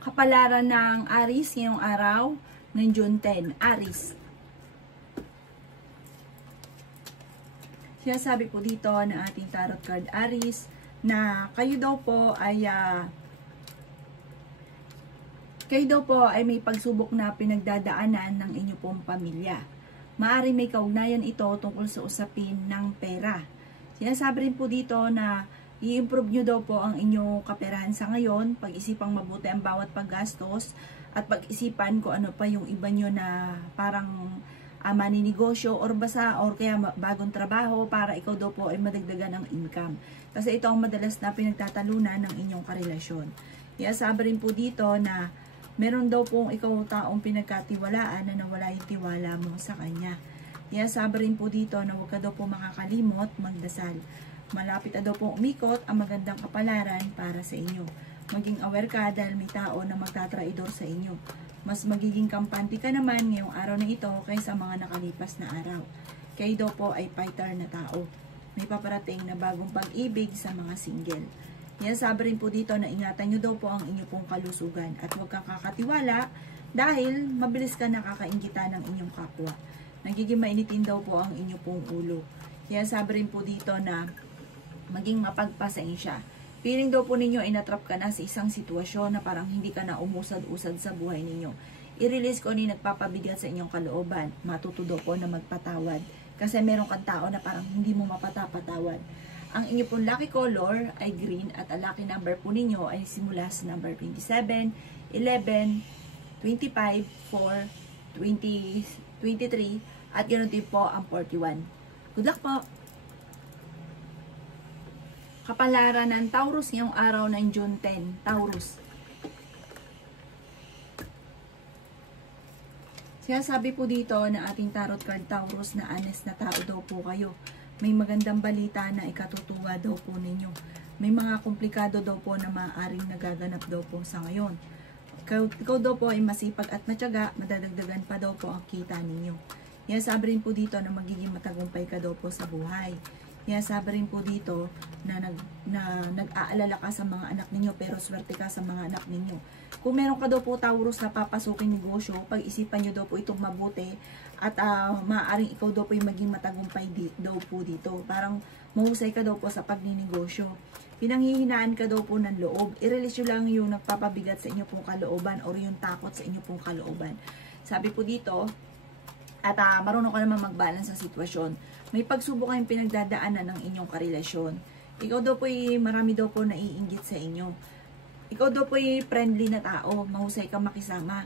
Kapalaran ng Aries ngayong araw ng June 10. Aries. Sinasabi po dito na ating tarot card Aries na kayo daw po ay may pagsubok na pinagdadaanan ng inyo pong pamilya. Maaari may kaugnayan ito tungkol sa usapin ng pera. Sinasabi rin po dito na i-improve nyo daw po ang inyong kaperahan sa ngayon, pag-isipang mabuti ang bawat paggastos, at pag-isipan kung ano pa yung iba nyo na parang maninegosyo or kaya bagong trabaho para ikaw daw po ay madagdagan ng income. Kasi ito ang madalas na pinagtatalunan ng inyong karelasyon. Sinasabi rin po dito na meron daw pong ikaw taong pinagkatiwalaan na nawala yung tiwala mo sa kanya. Sinasabi rin po dito na huwag ka daw po makakalimot magdasal. Malapit na daw pong umikot ang magandang kapalaran para sa inyo. Maging aware ka dahil may tao na magtatraidor sa inyo. Mas magiging kampante ka naman ngayong araw na ito kaysa mga nakalipas na araw. Kayo daw po ay fighter na tao. May paparating na bagong pag-ibig sa mga single. Yan, sabi rin po dito na ingatan nyo daw po ang inyo pong kalusugan at huwag kang kakatiwala dahil mabilis ka nakakaingita ng inyong kapwa. Nagiging mainitin daw po ang inyo pong ulo. Yan, sabi rin po dito na maging mapagpasensya. Feeling daw po ninyo ay natrap ka na sa isang sitwasyon na parang hindi ka na umusad-usad sa buhay ninyo. I-release ko ni nagpapabigat sa inyong kalooban. Matuto daw po na magpatawad. Kasi meron kang tao na parang hindi mo mapatapatawad. Ang inyo pong lucky color ay green at ang lucky number po ninyo ay simula sa number 27, 11, 25, 4, 20, 23 at ganoon din po ang 41. Good luck po! Kapalaran ng Taurus ngayong araw ng June 10. Taurus. Sinasabi po dito na ating tarot card Taurus na honest na tao daw po kayo. May magandang balita na ikatutuwa daw po ninyo. May mga komplikado daw po na maaaring nagaganap daw po sa ngayon. Ikaw daw po ay masipag at matyaga, madadagdagan pa daw po ang kita ninyo. Sabi rin po dito na magiging matagumpay ka daw po sa buhay. Sabi rin po dito na nag-aalala ka sa mga anak ninyo pero swerte ka sa mga anak ninyo. Kung meron ka daw po Taurus na papasukin negosyo, pag-isipan nyo daw po itong mabuti at maaaring ikaw daw po yung maging matagumpay daw po dito. Parang mahusay ka daw po sa pagninegosyo. Pinanghihinaan ka daw po ng loob. I-release nyo lang yung nagpapabigat sa inyo pong kalooban or yung takot sa inyo pong kalooban. Sabi po dito, at marunong ka naman mag-balance ang sitwasyon. May pagsubok kayong pinagdadaanan ng inyong karelasyon. Ikaw daw po marami daw po naiinggit sa inyo. Ikaw daw po friendly na tao. Mahusay kang makisama.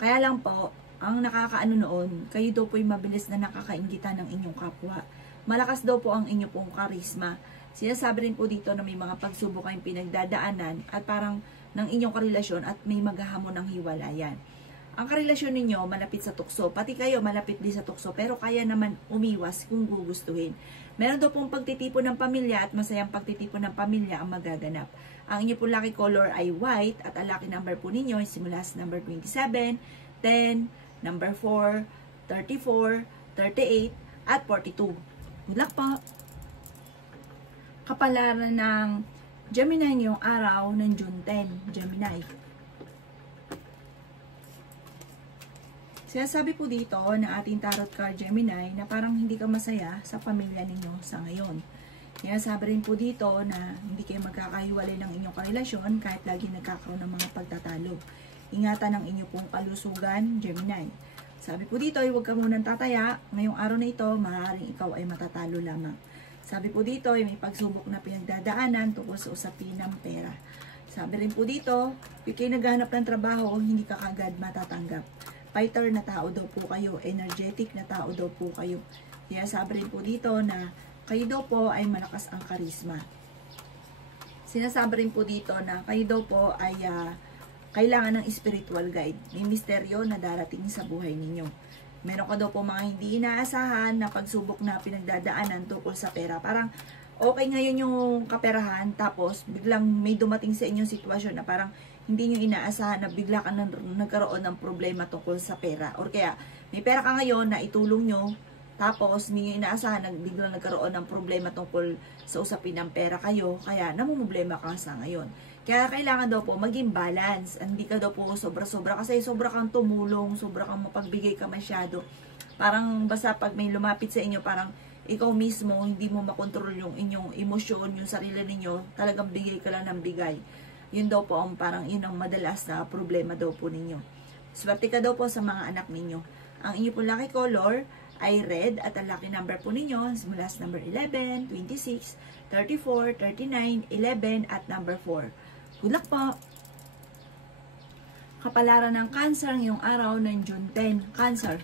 Kaya lang po, ang nakakaano noon, kayo daw po mabilis na nakakainggitan ng inyong kapwa. Malakas daw po ang inyong pong karisma. Sinasabi rin po dito na may mga pagsubok kayong pinagdadaanan at parang ng inyong karelasyon at may maghahamon ng hiwalayan. Ang karelasyon ninyo malapit sa tukso, pati kayo malapit din sa tukso, pero kaya naman umiwas kung gugustuhin. Meron daw pong pagtitipon ng pamilya at masayang pagtitipon ng pamilya ang magaganap. Ang inyo pong lucky color ay white at ang lucky number po ninyo ay simula sa number 27, 10, number 4, 34, 38, at 42. Good luck po! Kapalaran ng Gemini ngayong araw ng June 10, Gemini. Sinasabi po dito na ating tarot card Gemini na parang hindi ka masaya sa pamilya ninyo sa ngayon. Sinasabi rin po dito na hindi kayo magkakahiwalay ng inyong karelasyon kahit lagi nagkakaroon ng mga pagtatalo. Ingatan ang inyong pong kalusugan, Gemini. Sabi po dito ay huwag ka munang tataya. Ngayong araw na ito, maaaring ikaw ay matatalo lamang. Sabi po dito ay may pagsubok na pinagdadaanan tungkol sa usapin ng pera. Sabi rin po dito, ikay naghahanap ng trabaho, hindi ka kagad matatanggap. Fighter na tao daw po kayo, energetic na tao daw po kayo. Kaya sabi rin po dito na kayo daw po ay malakas ang karisma. Sinasabi rin po dito na kayo daw po ay kailangan ng spiritual guide. May misteryo na darating sa buhay ninyo. Meron ka daw po mga hindi inaasahan na pagsubok na pinagdadaanan tungkol sa pera. Parang okay ngayon yung kaperahan, tapos biglang may dumating sa inyong sitwasyon na parang hindi nyo inaasahan na bigla ka nagkaroon ng problema tungkol sa pera. Or kaya, may pera ka ngayon na itulong nyo, tapos hindi nyo inaasahan na biglang nagkaroon ng problema tungkol sa usapin ng pera kayo, kaya namumblema ka sa ngayon. Kaya kailangan daw po maging balance. Hindi ka daw po sobra-sobra kasi sobra kang tumulong, sobra kang mapagbigay ka masyado. Parang basta pag may lumapit sa inyo, parang ikaw mismo hindi mo makontrol yung inyong emosyon, yung sarili ninyo, talagang bigay ka lang ng bigay. Yun daw po ang parang yun ang madalas na problema daw po ninyo. Swerte ka daw po sa mga anak ninyo. Ang inyo po lucky color ay red at ang lucky number po ninyo mula sa number 11, 26, 34, 39, 11 at number 4. Good luck po! Kapalaran ng Cancer ngayong araw ng June 10. Cancer.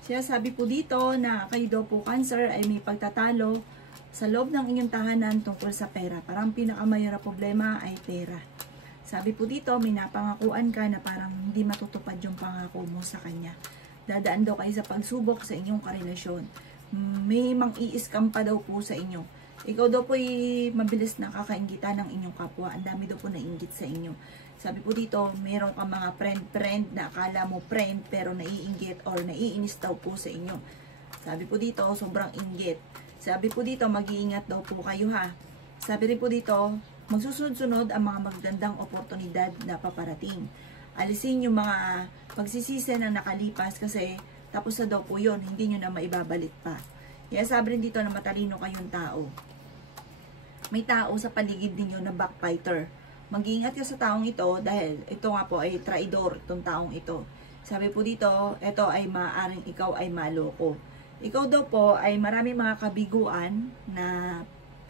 Sinasabi po dito na kayo daw po Cancer ay may pagtatalo sa loob ng inyong tahanan tungkol sa pera. Parang pinakamayara problema ay pera. Sabi po dito, may napangakuan ka na parang hindi matutupad yung pangako mo sa kanya. Dadaan daw kayo sa pagsubok sa inyong karelasyon. May mang-i-scam pa daw po sa inyo. Ikaw daw po ay mabilis nakakainggitan ng inyong kapwa. Ang dami daw po nainggit sa inyo. Sabi po dito, meron kang mga friend na akala mo friend pero naiinggit or naiinis daw po sa inyo. Sabi po dito, sobrang inggit. Sabi po dito, mag-iingat daw po kayo ha. Sabi rin po dito, magsusunod-sunod ang mga magandang oportunidad na paparating. Alisin yung mga pagsisisi na nakalipas kasi tapos na daw po yun, hindi nyo na maibabalik pa. Kaya sabi rin dito na matalino kayong tao. May tao sa paligid ninyo na backbiter. Mag-iingat ka sa taong ito dahil ito nga po ay traidor, itong taong ito. Sabi po dito, ito ay maaaring ikaw ay maloko. Ikaw daw po ay maraming mga kabiguan na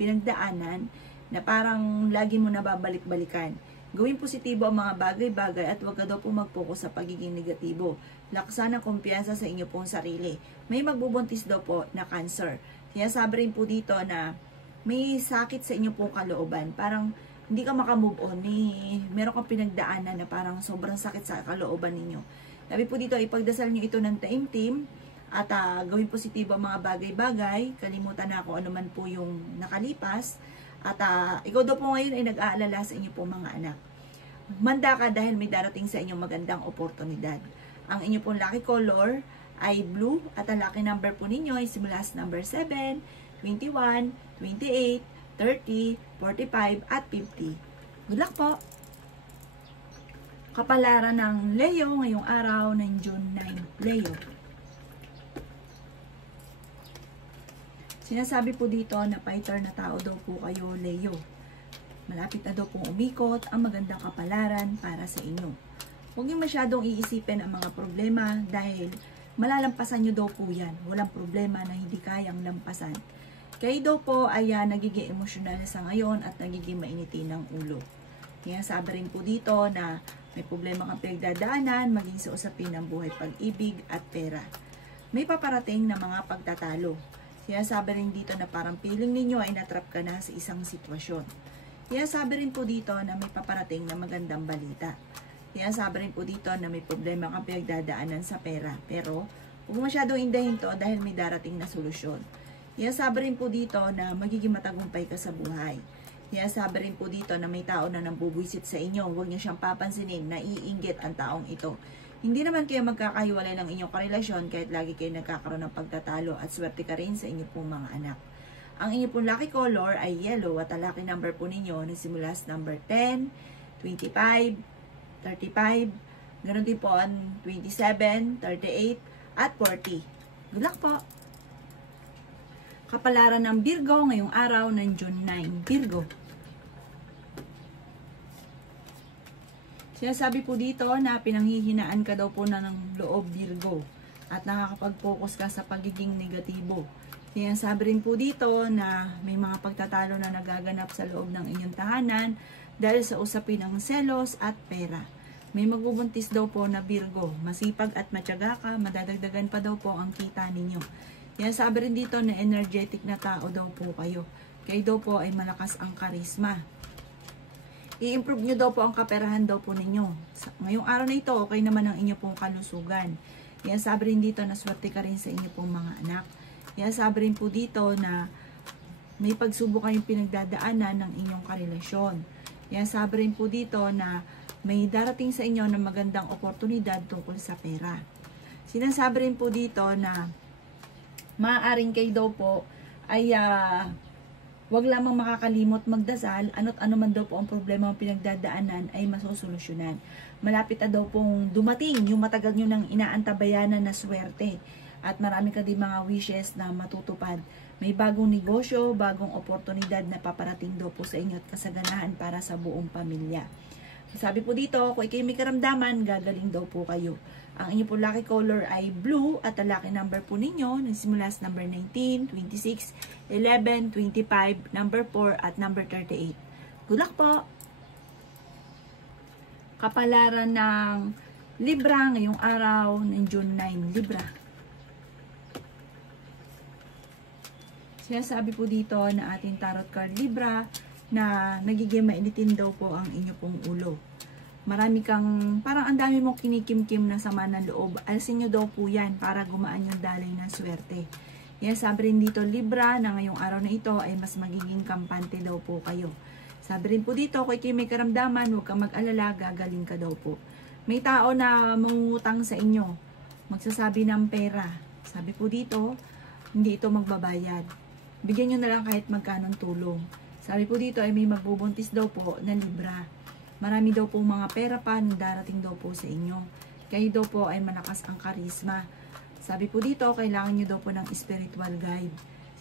pinagdaanan na parang lagi mo nababalik-balikan. Gawin positibo ang mga bagay-bagay at huwag ka daw po mag-focus sa pagiging negatibo. Laksan ang kumpiyansa sa inyo pong sarili. May magbubuntis daw po na Cancer. Kaya sabi rin po dito na may sakit sa inyo pong kalooban. Parang hindi ka makamove on. Meron kang pinagdaanan na parang sobrang sakit sa kalooban ninyo. Sabi po dito, ipagdasal nyo ito ng taimtim at gawin positibo ang mga bagay-bagay. Kalimutan na kung ano man po yung nakalipas. At ikaw daw po ngayon ay nag-aalala sa inyo pong mga anak. Manda ka dahil may darating sa inyong magandang oportunidad. Ang inyo pong lucky color ay blue at ang lucky number po ninyo ay simula sa number 7, 21, 28, 30, 45 at 50. Good luck po! Kapalaran ng Leo ngayong araw ng June 9. Leo. Sinasabi po dito na fighter na tao daw po kayo, Leo. Malapit na daw pong umikot ang magandang kapalaran para sa inyo. Huwag niyo masyadong iisipin ang mga problema dahil malalampasan niyo daw po yan. Walang problema na hindi kayang lampasan. Kayo daw po ay nagiging emosyonal sa ngayon at nagiging mainitin ng ulo. Kaya sabi rin po dito na may problema kang pinagdadaanan maging sa usapin ng buhay, pag-ibig at pera. May paparating na mga pagtatalo. Kaya sabi rin dito na parang feeling ninyo ay natrap ka na sa isang sitwasyon. Kaya sabi rin po dito na may paparating na magandang balita. Kaya sabi rin po dito na may problema kang pinagdadaanan sa pera. Pero huwag masyadong indahin to dahil may darating na solusyon. Kaya sabi rin po dito na magiging matagumpay ka sa buhay. Kaya sabi rin po dito na may tao na nambubwisit sa inyo. Huwag niyo siyang papansinin na iinggit ang taong ito. Hindi naman kayo magkakahiwalay ng inyong karelasyon kahit lagi kayo nagkakaroon ng pagtatalo at swerte ka rin sa inyong pong mga anak. Ang inyong pong lucky color ay yellow at ang lucky number po ninyo nagsimula sa number 10, 25, 35, ganoon din po ang 27, 38, at 40. Good luck po! Kapalaran ng Virgo ngayong araw ng June 9. Virgo. Sinasabi po dito na pinanghihinaan ka daw po na ng loob, Virgo, at nakakapag-focus ka sa pagiging negatibo. Kaya sabi rin po dito na may mga pagtatalo na nagaganap sa loob ng inyong tahanan dahil sa usapin ng selos at pera. May magbubuntis daw po na Virgo, masipag at matyaga ka, madadagdagan pa daw po ang kita ninyo. Kaya sabi rin dito na energetic na tao daw po kayo. Kayo daw po ay malakas ang karisma. I-improve nyo daw po ang kaperahan daw po ninyo. Ngayong araw na ito, okay naman ang inyo pong kalusugan. Kaya sabi rin dito na swerte ka rin sa inyo pong mga anak. Kaya sabi rin po dito na may pagsubok kayong pinagdadaanan ng inyong karelasyon. Kaya sabi rin po dito na may darating sa inyo na magandang oportunidad tungkol sa pera. Sinasabi rin po dito na maaaring kayo daw po ay Huwag lamang makakalimot magdasal, ano't ano man daw po ang problema ang pinagdadaanan ay masosolusyonan. Malapit na daw pong dumating yung matagal nyo nang inaantabayanan na swerte. At marami ka din mga wishes na matutupad. May bagong negosyo, bagong oportunidad na paparating daw po sa inyo at kasaganahan para sa buong pamilya. Sabi po dito, kung ikay may karamdaman, gagaling daw po kayo. Ang inyo po lucky color ay blue at ang lucky number po ninyo nagsimula sa number 19, 26, 11, 25, number 4 at number 38. Good luck po! Kapalaran ng Libra ngayong araw ng June 9. Libra. Sinasabi po dito na ating tarot card Libra na nagiging mainitin daw po ang inyo pong ulo. Marami kang, parang ang dami mong kinikim-kim na sama ng loob. Alisin nyo daw po yan para gumaan yung daloy ng swerte. Yan, sabi rin dito Libra na ngayong araw na ito ay mas magiging kampante daw po kayo. Sabi rin po dito, kung ikay may karamdaman, huwag kang mag-alala, gagaling ka daw po. May tao na mangungutang sa inyo, magsasabi ng pera. Sabi po dito, hindi ito magbabayad. Bigyan nyo na lang kahit magkanong tulong. Sabi po dito ay may magbubuntis daw po na Libra. Marami daw po mga pera pa na darating daw po sa inyo. Kayo daw po ay malakas ang karisma. Sabi po dito, kailangan nyo daw po ng spiritual guide.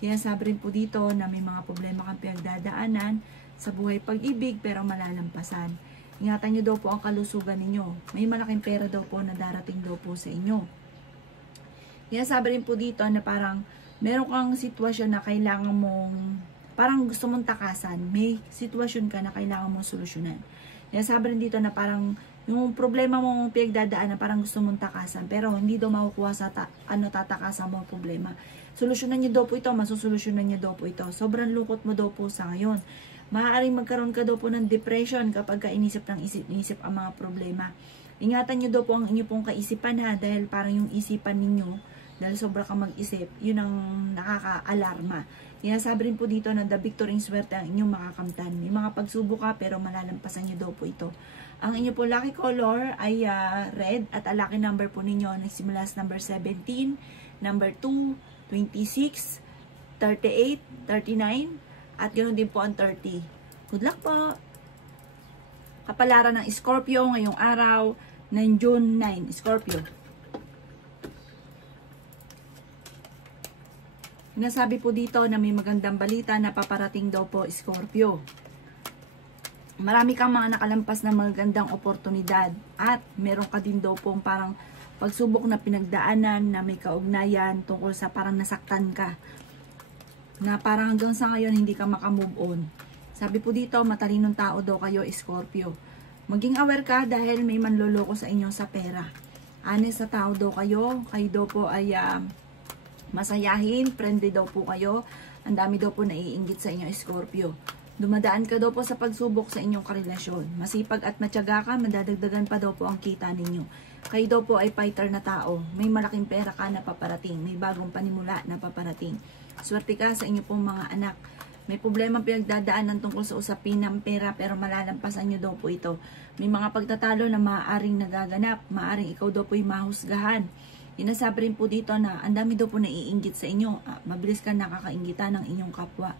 Sinasabi rin po dito na may mga problema kang pinagdadaanan sa buhay pag-ibig pero malalampasan. Ingatan nyo daw po ang kalusugan ninyo. May malaking pera daw po na darating daw po sa inyo. Sinasabi rin po dito na parang meron kang sitwasyon na kailangan mong, parang gusto mong takasan. May sitwasyon ka na kailangan mong solusyonan. Sabi rin dito na parang yung problema mong pinagdadaan na parang gusto mong takasan pero hindi daw makukuha sa tatakasan mo problema. Solusyonan niyo daw po ito, masusolusyonan niyo daw po ito. Sobrang lungkot mo daw po sa ngayon. Maaaring magkaroon ka daw po ng depression kapag ka inisip ng isip ang mga problema. Ingatan niyo daw po ang inyo pong kaisipan ha dahil parang yung isipan ninyo dahil sobra kang mag-isip, yun ang nakaka-alarma. Sabi rin po dito na the victory in swerte ang inyong makakamtan. May mga pagsubok ka pero malalampasan nyo daw po ito. Ang inyo po lucky color ay red at ang lucky number po ninyo nagsimula sa number 17, number 2, 26, 38, 39 at ganoon din po ang 30. Good luck po! Kapalaran ng Scorpio ngayong araw ng June 9. Scorpio. Nasabi po dito na may magandang balita na paparating daw po Scorpio. Marami kang mga nakalampas na magandang oportunidad at meron ka din daw pong parang pagsubok na pinagdaanan na may kaugnayan tungkol sa parang nasaktan ka. Na parang hanggang sa ngayon hindi ka makamove on. Sabi po dito matalinong tao daw kayo Scorpio. Maging aware ka dahil may manloloko sa inyo sa pera. Honest sa tao daw kayo daw po ay masayahin, friendly daw po kayo. Ang dami daw po naiinggit sa inyo, Scorpio. Dumadaan ka daw po sa pagsubok sa inyong karelasyon. Masipag at matyaga ka, madadagdagan pa daw po ang kita ninyo. Kayo daw po ay fighter na tao. May malaking pera ka na paparating. May bagong panimula na paparating. Swerte ka sa inyo pong mga anak. May problema pinagdadaanan tungkol sa usapin ng pera pero malalampasan nyo daw po ito. May mga pagtatalo na maaaring nagaganap. Maaaring ikaw daw po ay mahusgahan. Inasabi rin po dito na ang dami daw po naiinggit sa inyo. Mabilis ka nakakainggitan ng inyong kapwa.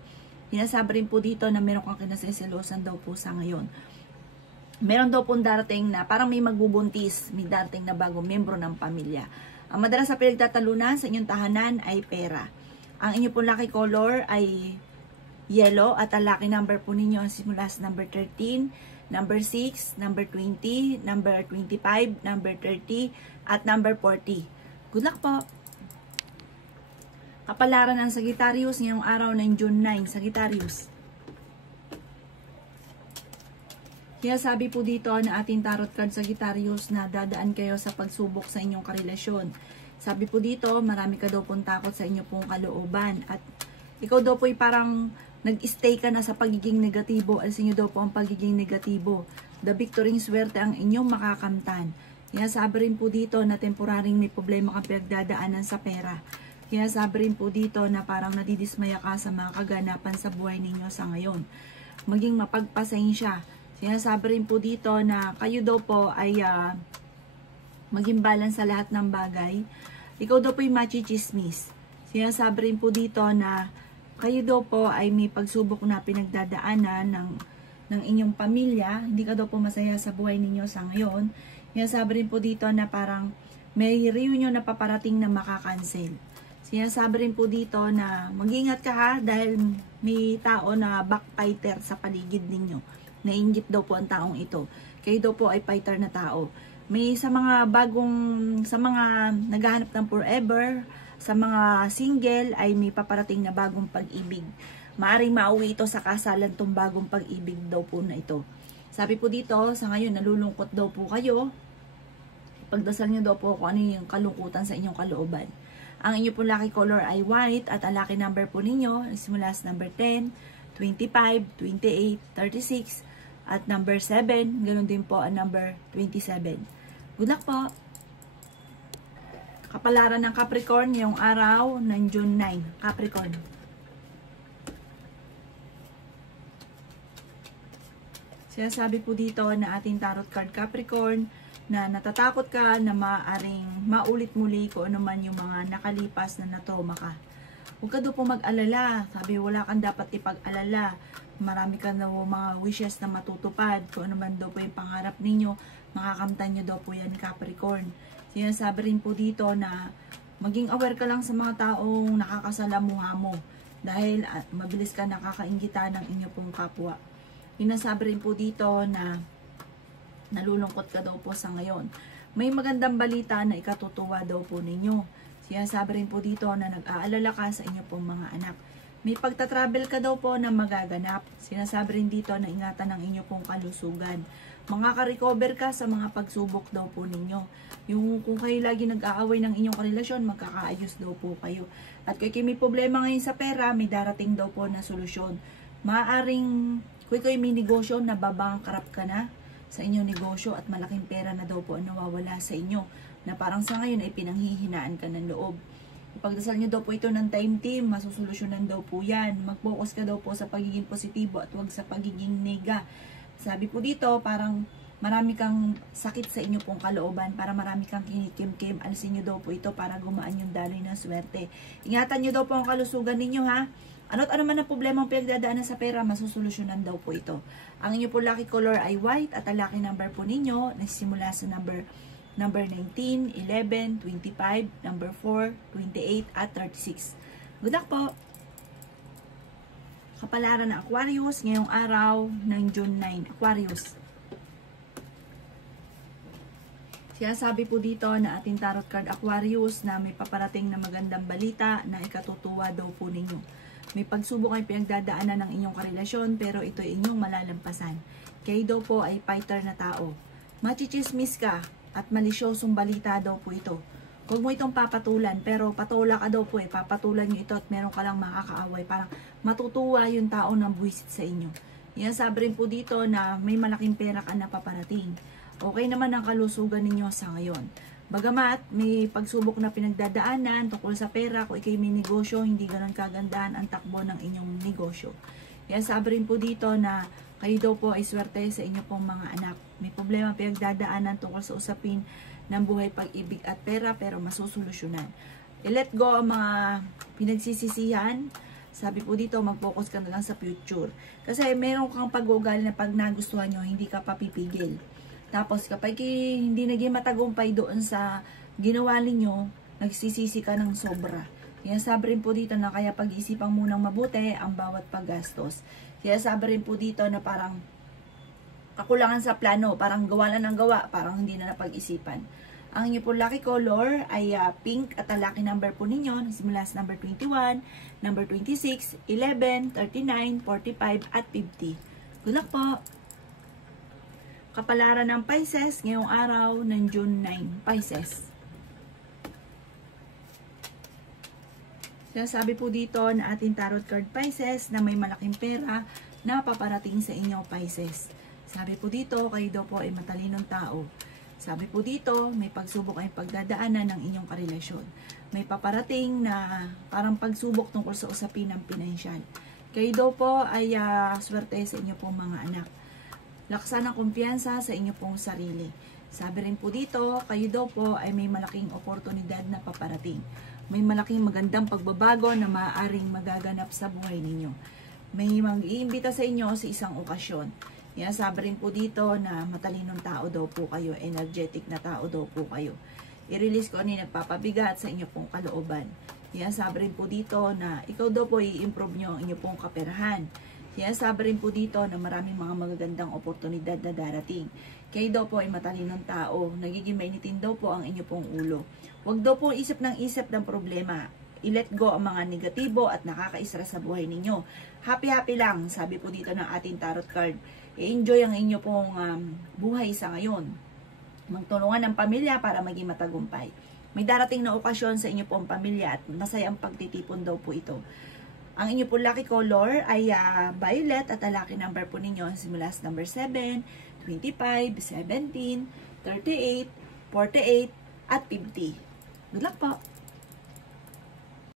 Inasabi rin po dito na meron kang kinaseselosan daw po sa ngayon. Meron daw pong darating na parang may magbubuntis, may darating na bagong membro ng pamilya. Ang madalas sa pinagtatalunan sa inyong tahanan ay pera. Ang inyo pong lucky color ay yellow at ang lucky number po ninyo simula sa number 13, number 6, number 20, number 25, number 30, at number 40. Good luck po! Kapalaran ng Sagittarius ngayong araw ng June 9. Sagittarius. Kaya sabi po dito na ating tarot card Sagittarius na dadaan kayo sa pagsubok sa inyong karelasyon. Sabi po dito, marami ka daw pong takot sa inyong pong kalooban. At ikaw daw po ay parang nag-stay ka na sa pagiging negatibo. Alisin nyo daw po ang pagiging negatibo. The victory in swerte ang inyong makakamtan. Sabi rin po dito na temporaring may problema kang pinagdadaanan sa pera. Sabi rin po dito na parang nadidismaya ka sa mga kaganapan sa buhay ninyo sa ngayon. Maging mapagpasensya. Sabi rin po dito na kayo daw po ay maging balance sa lahat ng bagay. Ikaw daw po ay machichismis. Sabi rin po dito na kayo daw po ay may pagsubok na pinagdadaanan ng inyong pamilya. Hindi ka daw po masaya sa buhay ninyo sa ngayon. Sinasabi rin po dito na parang may reunion na paparating na makakancel. Sinasabi rin po dito na mag-ingat ka ha, dahil may tao na backfighter sa paligid ninyo. Nainggit daw po ang taong ito. Kayo daw po ay fighter na tao. May sa mga naghahanap ng forever, sa mga single ay may paparating na bagong pag-ibig. Maaring mauwi ito sa kasalan tong bagong pag-ibig daw po na ito. Sabi po dito, sa ngayon nalulungkot daw po kayo. Pagdasal nyo daw po kung ano yung kalungkutan sa inyong kalooban. Ang inyo po lucky color ay white at ang lucky number po ninyo simula sa number 10, 25, 28, 36 at number 7. Ganun din po ang number 27. Good luck po! Kapalaran ng Capricorn ngayong araw ng June 9. Capricorn. Sinasabi po dito na ating tarot card Capricorn na natatakot ka na maaring maulit muli kung ano man yung mga nakalipas na natrauma ka. Huwag ka daw po mag-alala. Sabi, wala kang dapat ipag-alala. Marami ka na mga wishes na matutupad. Kung ano man daw po yung pangarap ninyo, makakamtan nyo daw po yan Capricorn. Sinasabi rin po dito na maging aware ka lang sa mga taong nakakasalamuha mo. Dahil mabilis ka nakakainggitan ng inyo pong kapwa. Sinasabi rin po dito na nalulungkot ka daw po sa ngayon. May magandang balita na ikatutuwa daw po ninyo. Sinasabi rin po dito na nag-aalala ka sa inyo pong mga anak. May pagta-travel ka daw po na magaganap. Sinasabi rin dito na ingatan ang inyo pong kalusugan. Makaka-recover ka sa mga pagsubok daw po ninyo. Yung kung kayo lagi nag-aaway ng inyong karelasyon, magkakaayos daw po kayo. At kung may problema ngayon sa pera, may darating daw po na solusyon. Maaring kung kayo may negosyo, nababangkrap ka na sa inyong negosyo at malaking pera na daw po ang nawawala sa inyo na parang sa ngayon ay pinanghihinaan ka ng loob. Ipagdasal nyo daw po ito ng time team, masusolusyonan daw po yan. Mag-focus ka daw po sa pagiging positibo at huwag sa pagiging nega. Sabi po dito, parang marami kang sakit sa inyo pong kalooban, para marami kang kinikim-kim. Alisin nyo daw po ito para gumaan yung daloy ng swerte. Ingatan nyo daw po ang kalusugan ninyo ha. Ano't ano man ang problema ang pinagdadaanan sa pera, masusolusyonan daw po ito. Ang inyo po lucky color ay white at ang lucky number po ninyo nagsisimula sa number 19, 11, 25, number 4, 28 at 36. Good luck po! Kapalaran ng Aquarius ngayong araw ng June 9. Aquarius. Sinasabi po dito na ating tarot card Aquarius na may paparating na magandang balita na ikatutuwa daw po ninyo. May pagsubok ay pinagdadaanan ng inyong karelasyon pero ito ay inyong malalampasan. Kayo daw po ay fighter na tao. Machichismis ka at malisyosong balita daw po ito. Huwag mo itong papatulan pero patola ka daw po papatulan nyo ito at meron ka lang makakaaway. Parang matutuwa yung tao ng buwisit sa inyo. Yan sabi rin po dito na may malaking pera ka na paparating. Okay naman ang kalusugan ninyo sa ngayon. Bagamat may pagsubok na pinagdadaanan tungkol sa pera, kung ikay may negosyo, hindi ganun kagandahan ang takbo ng inyong negosyo. Yan sabi rin po dito na kayo daw po ay swerte sa inyo pong mga anak. May problema pinagdadaanan tungkol sa usapin ng buhay, pag-ibig at pera pero masusolusyonan. I-let go ang mga pinagsisisihan. Sabi po dito, mag-focus ka na lang sa future. Kasi meron kang pag-uugali na pag nagustuhan nyo, hindi ka papipigil. Tapos kapag hindi naging matagumpay doon sa ginawa ninyo, nagsisisi ka ng sobra. Kaya sabi rin po dito na kaya pag-iisipang munang mabuti ang bawat paggastos. Kaya sabi rin po dito na parang kakulangan sa plano, parang gawa na ng gawa, parang hindi na napag-isipan. Ang inyo po lucky color ay pink at ang lucky number po ninyo, simula sa number 21, number 26, 11, 39, 45 at 50. Good luck po! Kapalaran ng Pisces ngayong araw ng June 9. Pisces. Sinasabi po dito na ating tarot card Pisces na may malaking pera na paparating sa inyo Pisces. Sabi po dito, kayo daw po ay matalinong tao. Sabi po dito, may pagsubok ay pagdadaanan ng inyong karelasyon. May paparating na parang pagsubok tungkol sa usapin ng pinansyal. Kayo daw po ay swerte sa inyo pong mga anak. Laksan ang kumpiyansa sa inyo pong sarili. Sabi rin po dito, kayo daw po ay may malaking oportunidad na paparating. may malaking magandang pagbabago na maaaring magaganap sa buhay ninyo. May mag-iimbita sa inyo sa isang okasyon. Yan, sabi rin po dito na matalinong tao daw po kayo, energetic na tao daw po kayo. I-release ko ano yung nagpapabigat sa inyo pong kalooban. Yan, sabi rin po dito na ikaw daw po i-improve nyo ang inyo pong kaperahan. Yan, sabi rin po dito na maraming mga magagandang oportunidad na darating. Kayo daw po ay matalinong tao, nagiging mainitin daw po ang inyo pong ulo. Huwag daw po isip ng problema. I-let go ang mga negatibo at nakaka-stress sa buhay ninyo. Happy-happy lang, sabi po dito ng ating tarot card. I-enjoy ang inyo pong buhay sa ngayon. Magtulungan ng pamilya para maging matagumpay. May darating na okasyon sa inyo pong pamilya at masayang pagtitipon daw po ito. Ang inyo pong lucky color ay violet at ang lucky number po ninyo simula sa number 7, 25, 17, 38, 48 at 50. Good luck po!